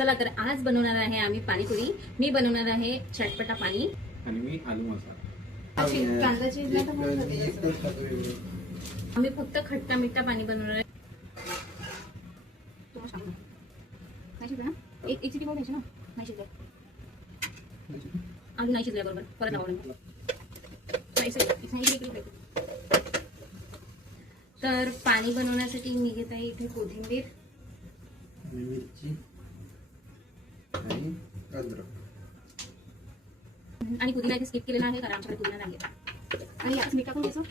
चला तर आज बनवणार आहे आम्ही पाणीपुरी. मी बनवणार आहे चटपटा पाणी आणि मी आलू मसाला. कांदा चीज आम्ही फक्त खट्टा मिठा पाणी बनवणार आहे. एक सिटी घ्यायची ना, नाही शिजले अजून, नाही शिजल्या बरोबर परत आवडलं. तर पाणी बनवण्यासाठी मी घेत आहे इथे कोथिंबीर, मिरची आणि अद्रक आणि पुदिना इथे स्किप केलेला आहे कारण आमच्याकडे पुदिना नाही. आणि याच मीठ टाकून घ्यायचं.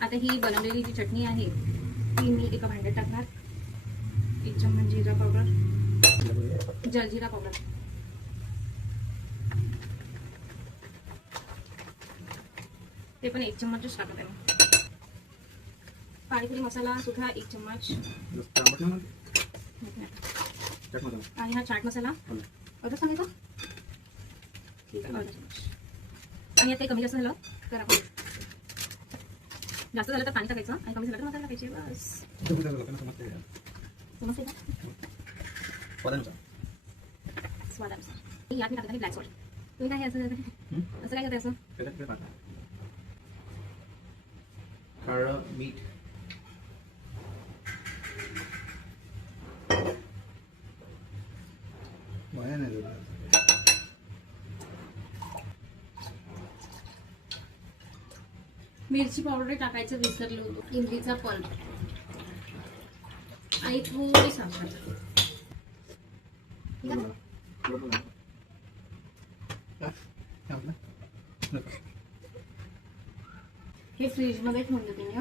आता ही बनवलेली जी चटणी आहे ती मी एका भांड्यात टाकणार. 1 चम्मच जिरा पावडर, जलजिरा पावडर, ते पण 1 चम्मच टाकत आहे. पाणीपुरी मसाला सुद्धा 1 चम्मच, आणि हा चाट मसाला अर्धा सांगायचा, ठीक आहे, अर्धा चम्मच. आणि आता कमी जास्त झालं तर आपण, जास्त झालं तर पाणी टाकायचं आणि कमी झालं तर मसाला टाकायचे. बस समजते का? स्वादानुसार. यात मी टाकत आहे ब्लॅक सॉल्ट. तुम्ही काय असं काय करताय? असं काळं मीठ, मिरची पावडर टाकायचं विसरलो होतो, इमलीचा पल्प आणि थोडी साखर. हे फ्रीज मध्ये ठेवून देते मी.